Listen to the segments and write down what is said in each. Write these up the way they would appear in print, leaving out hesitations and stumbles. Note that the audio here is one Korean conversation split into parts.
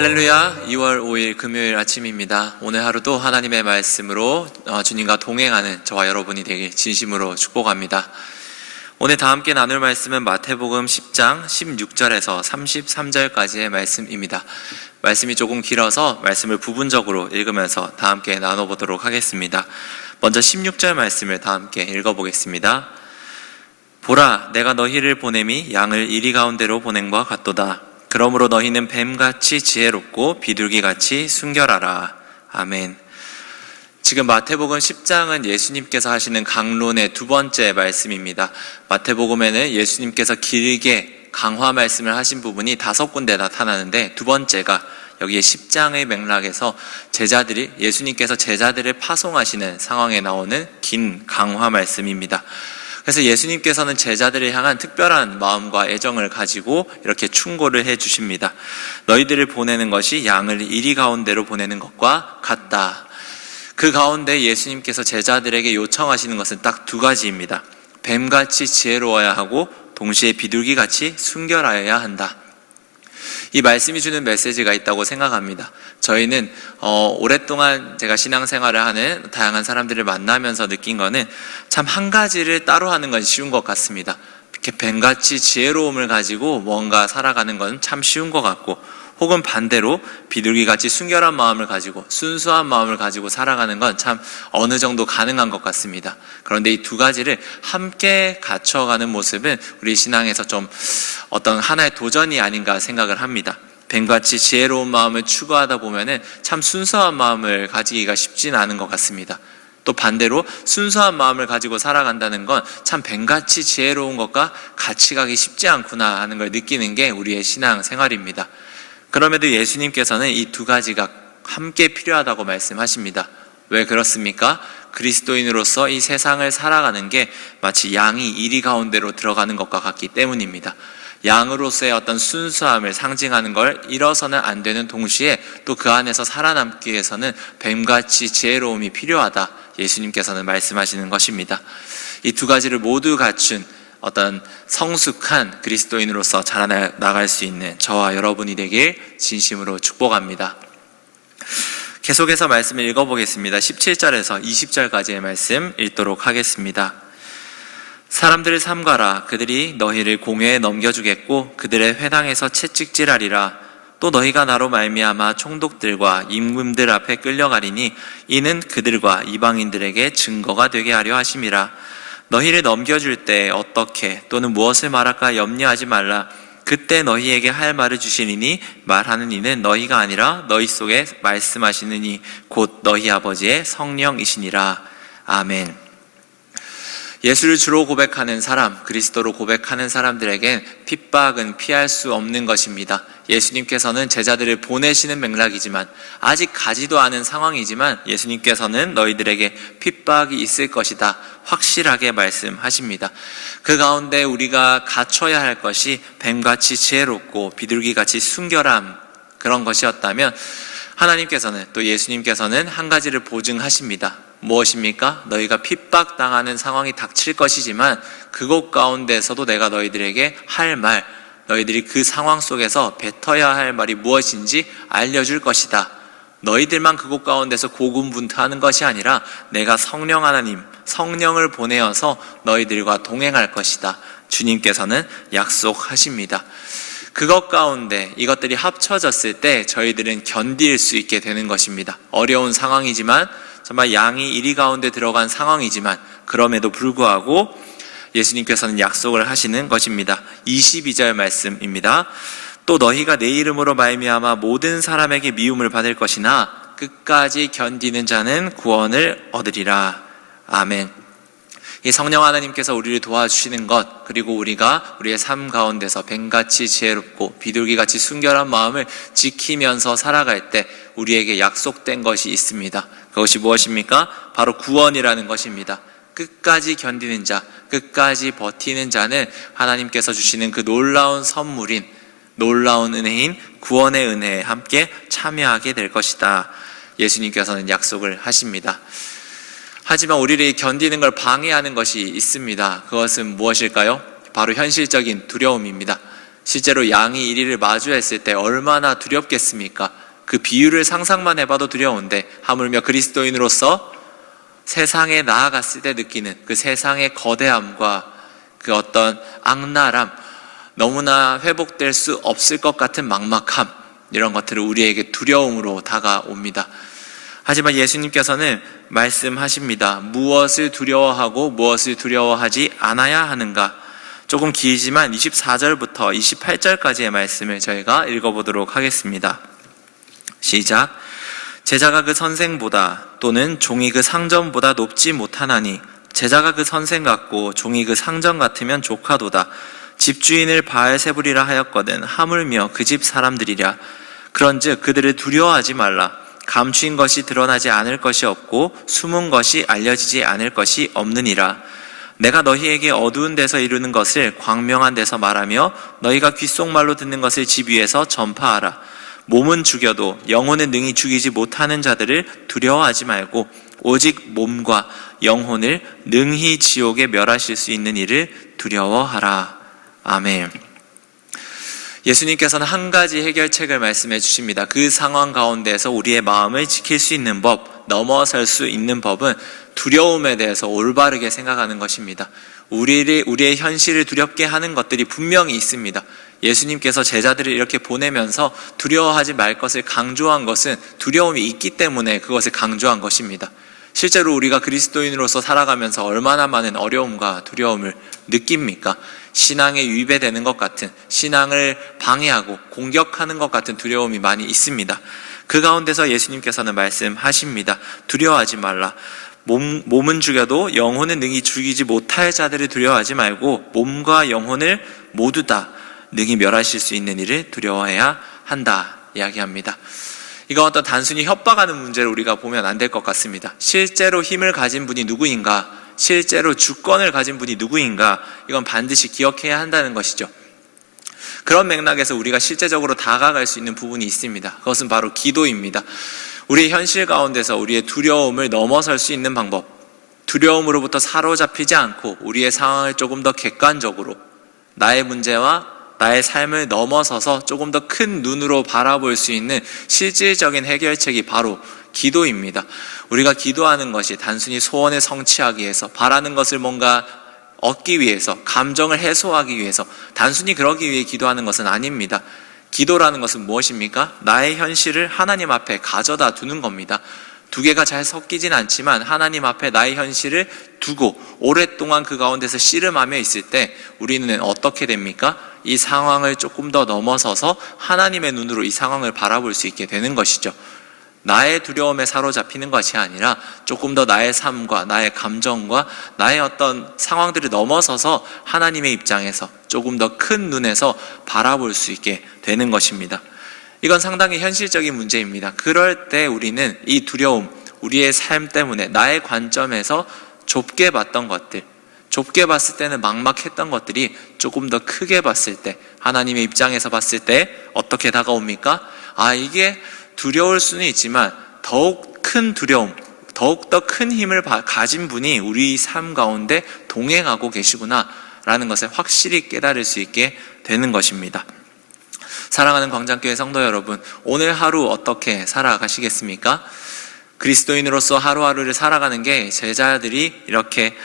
할렐루야. 2월 5일 금요일 아침입니다. 오늘 하루도 하나님의 말씀으로 주님과 동행하는 저와 여러분이 되길 진심으로 축복합니다. 오늘 다 함께 나눌 말씀은 마태복음 10장 16절에서 33절까지의 말씀입니다. 말씀이 조금 길어서 말씀을 부분적으로 읽으면서 다 함께 나눠보도록 하겠습니다. 먼저 16절 말씀을 다 함께 읽어보겠습니다. 보라, 내가 너희를 보냄이 양을 이리 가운데로 보냄과 같도다. 그러므로 너희는 뱀같이 지혜롭고 비둘기같이 순결하라. 아멘. 지금 마태복음 10장은 예수님께서 하시는 강론의 두 번째 말씀입니다. 마태복음에는 예수님께서 길게 강화 말씀을 하신 부분이 5군데 나타나는데, 두 번째가 여기에 10장의 맥락에서 예수님께서 제자들을 파송하시는 상황에 나오는 긴 강화 말씀입니다. 그래서 예수님께서는 제자들을 향한 특별한 마음과 애정을 가지고 이렇게 충고를 해 주십니다. 너희들을 보내는 것이 양을 이리 가운데로 보내는 것과 같다. 그 가운데 예수님께서 제자들에게 요청하시는 것은 딱 두 가지입니다. 뱀같이 지혜로워야 하고 동시에 비둘기같이 순결하여야 한다. 이 말씀이 주는 메시지가 있다고 생각합니다. 저희는 오랫동안 제가 신앙생활을 하는 다양한 사람들을 만나면서 느낀 거는 참 한 가지를 따로 하는 건 쉬운 것 같습니다. 이렇게 뱀같이 지혜로움을 가지고 뭔가 살아가는 건 참 쉬운 것 같고, 혹은 반대로 비둘기같이 순결한 마음을 가지고 순수한 마음을 가지고 살아가는 건 참 어느 정도 가능한 것 같습니다. 그런데 이 두 가지를 함께 갖춰가는 모습은 우리 신앙에서 좀 어떤 하나의 도전이 아닌가 생각을 합니다. 뱀같이 지혜로운 마음을 추구하다 보면은 참 순수한 마음을 가지기가 쉽지는 않은 것 같습니다. 또 반대로 순수한 마음을 가지고 살아간다는 건 참 뱀같이 지혜로운 것과 같이 가기 쉽지 않구나 하는 걸 느끼는 게 우리의 신앙 생활입니다. 그럼에도 예수님께서는 이 두 가지가 함께 필요하다고 말씀하십니다. 왜 그렇습니까? 그리스도인으로서 이 세상을 살아가는 게 마치 양이 이리 가운데로 들어가는 것과 같기 때문입니다. 양으로서의 어떤 순수함을 상징하는 걸 잃어서는 안 되는 동시에 또 그 안에서 살아남기 위해서는 뱀같이 지혜로움이 필요하다. 예수님께서는 말씀하시는 것입니다. 이 두 가지를 모두 갖춘 어떤 성숙한 그리스도인으로서 자라나갈 수 있는 저와 여러분이 되길 진심으로 축복합니다. 계속해서 말씀을 읽어보겠습니다. 17절에서 20절까지의 말씀 읽도록 하겠습니다. 사람들을 삼가라. 그들이 너희를 공회에 넘겨주겠고 그들의 회당에서 채찍질하리라. 또 너희가 나로 말미암아 총독들과 임금들 앞에 끌려가리니 이는 그들과 이방인들에게 증거가 되게 하려 하심이라. 너희를 넘겨줄 때 어떻게 또는 무엇을 말할까 염려하지 말라. 그때 너희에게 할 말을 주시리니 말하는 이는 너희가 아니라 너희 속에 말씀하시는 이 곧 너희 아버지의 성령이시니라. 아멘. 예수를 주로 고백하는 사람, 그리스도로 고백하는 사람들에겐 핍박은 피할 수 없는 것입니다. 예수님께서는 제자들을 보내시는 맥락이지만, 아직 가지도 않은 상황이지만 예수님께서는 너희들에게 핍박이 있을 것이다 확실하게 말씀하십니다. 그 가운데 우리가 갖춰야 할 것이 뱀같이 지혜롭고 비둘기같이 순결함, 그런 것이었다면 하나님께서는, 또 예수님께서는 한 가지를 보증하십니다. 무엇입니까? 너희가 핍박당하는 상황이 닥칠 것이지만 그곳 가운데서도 내가 너희들에게 할 말, 너희들이 그 상황 속에서 뱉어야 할 말이 무엇인지 알려줄 것이다. 너희들만 그곳 가운데서 고군분투하는 것이 아니라 내가 성령 하나님, 성령을 보내어서 너희들과 동행할 것이다. 주님께서는 약속하십니다. 그것 가운데 이것들이 합쳐졌을 때 저희들은 견딜 수 있게 되는 것입니다. 어려운 상황이지만, 정말 양이 이리 가운데 들어간 상황이지만 그럼에도 불구하고 예수님께서는 약속을 하시는 것입니다. 22절 말씀입니다. 또 너희가 내 이름으로 말미암아 모든 사람에게 미움을 받을 것이나 끝까지 견디는 자는 구원을 얻으리라. 아멘. 이 성령 하나님께서 우리를 도와주시는 것, 그리고 우리가 우리의 삶 가운데서 뱀같이 지혜롭고 비둘기같이 순결한 마음을 지키면서 살아갈 때 우리에게 약속된 것이 있습니다. 그것이 무엇입니까? 바로 구원이라는 것입니다. 끝까지 견디는 자, 끝까지 버티는 자는 하나님께서 주시는 그 놀라운 선물인, 놀라운 은혜인 구원의 은혜에 함께 참여하게 될 것이다. 예수님께서는 약속을 하십니다. 하지만 우리를 견디는 걸 방해하는 것이 있습니다. 그것은 무엇일까요? 바로 현실적인 두려움입니다. 실제로 양이 이리를 마주했을 때 얼마나 두렵겠습니까? 그 비유를 상상만 해봐도 두려운데 하물며 그리스도인으로서 세상에 나아갔을 때 느끼는 그 세상의 거대함과 그 어떤 악랄함, 너무나 회복될 수 없을 것 같은 막막함, 이런 것들을 우리에게 두려움으로 다가옵니다. 하지만 예수님께서는 말씀하십니다. 무엇을 두려워하고 무엇을 두려워하지 않아야 하는가? 조금 길지만 24절부터 28절까지의 말씀을 저희가 읽어보도록 하겠습니다. 시작. 제자가 그 선생보다 또는 종이 그 상전보다 높지 못하나니 제자가 그 선생 같고 종이 그 상전 같으면 조카도다. 집주인을 바알세불이라 하였거든 하물며 그 집 사람들이랴. 그런즉 그들을 두려워하지 말라. 감추인 것이 드러나지 않을 것이 없고 숨은 것이 알려지지 않을 것이 없느니라. 내가 너희에게 어두운 데서 이루는 것을 광명한 데서 말하며 너희가 귓속말로 듣는 것을 집 위에서 전파하라. 몸은 죽여도 영혼은 능히 죽이지 못하는 자들을 두려워하지 말고 오직 몸과 영혼을 능히 지옥에 멸하실 수 있는 이를 두려워하라. 아멘. 예수님께서는 한 가지 해결책을 말씀해 주십니다. 그 상황 가운데서 우리의 마음을 지킬 수 있는 법, 넘어설 수 있는 법은 두려움에 대해서 올바르게 생각하는 것입니다. 우리의 현실을 두렵게 하는 것들이 분명히 있습니다. 예수님께서 제자들을 이렇게 보내면서 두려워하지 말 것을 강조한 것은 두려움이 있기 때문에 그것을 강조한 것입니다. 실제로 우리가 그리스도인으로서 살아가면서 얼마나 많은 어려움과 두려움을 느낍니까? 신앙에 위배되는 것 같은, 신앙을 방해하고 공격하는 것 같은 두려움이 많이 있습니다. 그 가운데서 예수님께서는 말씀하십니다. 두려워하지 말라. 몸은 죽여도 영혼은 능히 죽이지 못할 자들을 두려워하지 말고 몸과 영혼을 모두 다 능히 멸하실 수 있는 일을 두려워해야 한다 이야기합니다. 이건 어떤 단순히 협박하는 문제를 우리가 보면 안 될 것 같습니다. 실제로 힘을 가진 분이 누구인가, 실제로 주권을 가진 분이 누구인가, 이건 반드시 기억해야 한다는 것이죠. 그런 맥락에서 우리가 실제적으로 다가갈 수 있는 부분이 있습니다. 그것은 바로 기도입니다. 우리의 현실 가운데서 우리의 두려움을 넘어설 수 있는 방법, 두려움으로부터 사로잡히지 않고 우리의 상황을 조금 더 객관적으로 나의 문제와 나의 삶을 넘어서서 조금 더 큰 눈으로 바라볼 수 있는 실질적인 해결책이 바로 기도입니다. 우리가 기도하는 것이 단순히 소원을 성취하기 위해서, 바라는 것을 뭔가 얻기 위해서, 감정을 해소하기 위해서, 단순히 그러기 위해 기도하는 것은 아닙니다. 기도라는 것은 무엇입니까? 나의 현실을 하나님 앞에 가져다 두는 겁니다. 두 개가 잘 섞이진 않지만 하나님 앞에 나의 현실을 두고 오랫동안 그 가운데서 씨름하며 있을 때 우리는 어떻게 됩니까? 이 상황을 조금 더 넘어서서 하나님의 눈으로 이 상황을 바라볼 수 있게 되는 것이죠. 나의 두려움에 사로잡히는 것이 아니라 조금 더 나의 삶과 나의 감정과 나의 어떤 상황들을 넘어서서 하나님의 입장에서 조금 더 큰 눈에서 바라볼 수 있게 되는 것입니다. 이건 상당히 현실적인 문제입니다. 그럴 때 우리는 이 두려움, 우리의 삶 때문에 나의 관점에서 좁게 봤던 것들, 좁게 봤을 때는 막막했던 것들이 조금 더 크게 봤을 때, 하나님의 입장에서 봤을 때 어떻게 다가옵니까? 이게 두려울 수는 있지만 더욱 큰 두려움, 더욱 더 큰 힘을 가진 분이 우리 삶 가운데 동행하고 계시구나 라는 것을 확실히 깨달을 수 있게 되는 것입니다. 사랑하는 광장교회 성도 여러분, 오늘 하루 어떻게 살아가시겠습니까? 그리스도인으로서 하루하루를 살아가는 게 제자들이 이렇게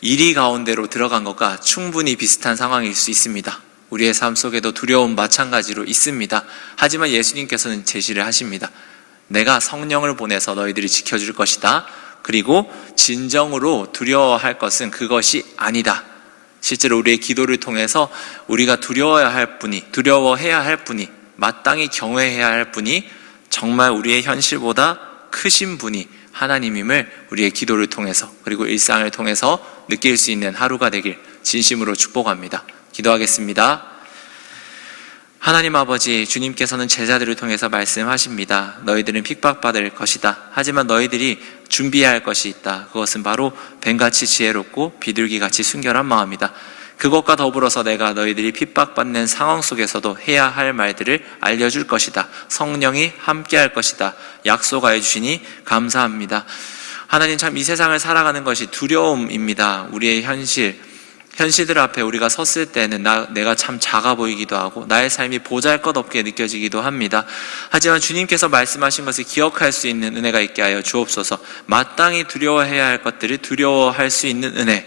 이리 가운데로 들어간 것과 충분히 비슷한 상황일 수 있습니다. 우리의 삶 속에도 두려움 마찬가지로 있습니다. 하지만 예수님께서는 제시를 하십니다. 내가 성령을 보내서 너희들이 지켜줄 것이다. 그리고 진정으로 두려워할 것은 그것이 아니다. 실제로 우리의 기도를 통해서 우리가 두려워해야 할 분이, 마땅히 경외해야 할 분이 정말 우리의 현실보다 크신 분이 하나님임을 우리의 기도를 통해서, 그리고 일상을 통해서 느낄 수 있는 하루가 되길 진심으로 축복합니다. 기도하겠습니다. 하나님 아버지, 주님께서는 제자들을 통해서 말씀하십니다. 너희들은 핍박받을 것이다. 하지만 너희들이 준비해야 할 것이 있다. 그것은 바로 뱀같이 지혜롭고 비둘기같이 순결한 마음이다. 그것과 더불어서 내가 너희들이 핍박받는 상황 속에서도 해야 할 말들을 알려줄 것이다. 성령이 함께할 것이다. 약속하여 주시니 감사합니다. 하나님, 참 이 세상을 살아가는 것이 두려움입니다. 우리의 현실, 현실들 앞에 우리가 섰을 때는 내가 참 작아 보이기도 하고 나의 삶이 보잘것없게 느껴지기도 합니다. 하지만 주님께서 말씀하신 것을 기억할 수 있는 은혜가 있게 하여 주옵소서. 마땅히 두려워해야 할 것들을 두려워할 수 있는 은혜,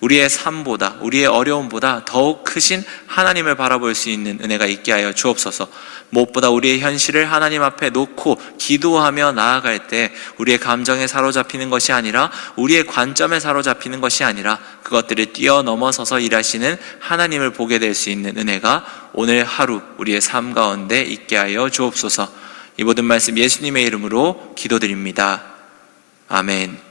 우리의 삶보다, 우리의 어려움보다 더욱 크신 하나님을 바라볼 수 있는 은혜가 있게 하여 주옵소서. 무엇보다 우리의 현실을 하나님 앞에 놓고 기도하며 나아갈 때 우리의 감정에 사로잡히는 것이 아니라, 우리의 관점에 사로잡히는 것이 아니라 그것들을 뛰어넘어서서 일하시는 하나님을 보게 될 수 있는 은혜가 오늘 하루 우리의 삶 가운데 있게 하여 주옵소서. 이 모든 말씀 예수님의 이름으로 기도드립니다. 아멘.